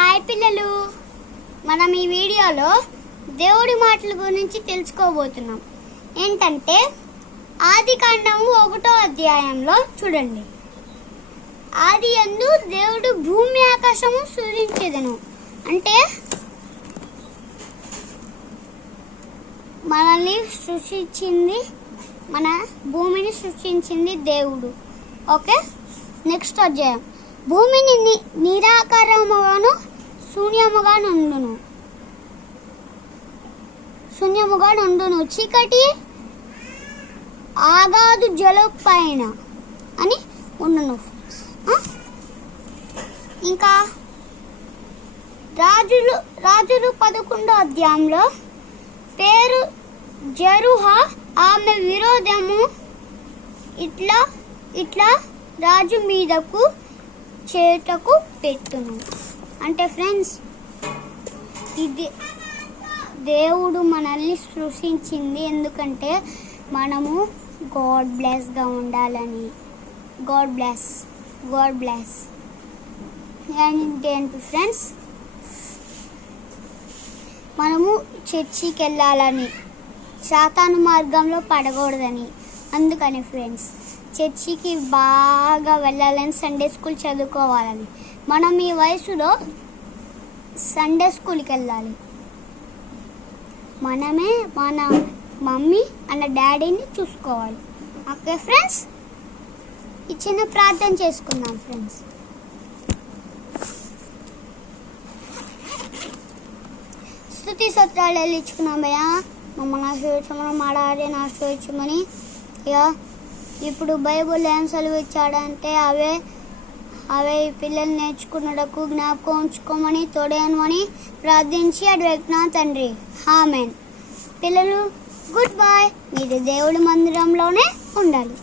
Hi పిల్లలు, మనం ఈ వీడియోలో దేవుడి మాటల గురించి తెలుసుకోబోతున్నాం. ఏంటంటే ఆదికాండము 1వ అధ్యాయంలో చూడండి. ఆదియందు దేవుడు భూమి ఆకాశము సృజించెదను. అంటే మనల్ని సృష్టించింది, మన భూమిని సృష్టించింది దేవుడు. ఓకే, నెక్స్ట్ అధ్యాయం. భూమిని నిరాకారముగాను శూన్యముగా నుండును, చీకటి ఆగాదు జల పైన అని ఉండును. ఇంకా రాజులు 11వ అధ్యాయంలో పేరు జరుహ ఆమె విరోధము ఇట్లా రాజు మీదకు చేటకు పెట్టును. అంటే ఫ్రెండ్స్, ఇది దేవుడు మనల్ని సృష్టించింది ఎందుకంటే మనము గాడ్ బ్లెస్గా ఉండాలని. గాడ్ బ్లెస్ ఏంటి ఫ్రెండ్స్, మనము చర్చికి వెళ్ళాలని, సాతాను మార్గంలో పడకూడదని. అందుకని ఫ్రెండ్స్, చర్చికి బాగా వెళ్ళాలని, సండే స్కూల్ చదువుకోవాలని. మనం ఈ వయసులో సండే స్కూల్కి వెళ్ళాలి. మనమే మన మమ్మీ అన్న డాడీని చూసుకోవాలి. ఓకే ఫ్రెండ్స్, ఈ చిన్న ప్రార్థన చేసుకుందాం ఫ్రెండ్స్. స్తుతి సత్రాలు వెళ్ళించుకున్నామయ్యా, మమ్మల్ని ఆశీర్వదించమని, మా డాడీని ఆశీర్వదించమని. ఇక ఇప్పుడు బైబుల్ ఏం సెలవు ఇచ్చాడంటే అవే పిల్లలు నేర్చుకున్నటకు జ్ఞాపకం ఉంచుకోమని, తోడేయమని ప్రార్థించి అడిగిన తండ్రి. ఆమేన్. పిల్లలు గుడ్ బై. మీరు దేవుడి మందిరంలోనే ఉండాలి.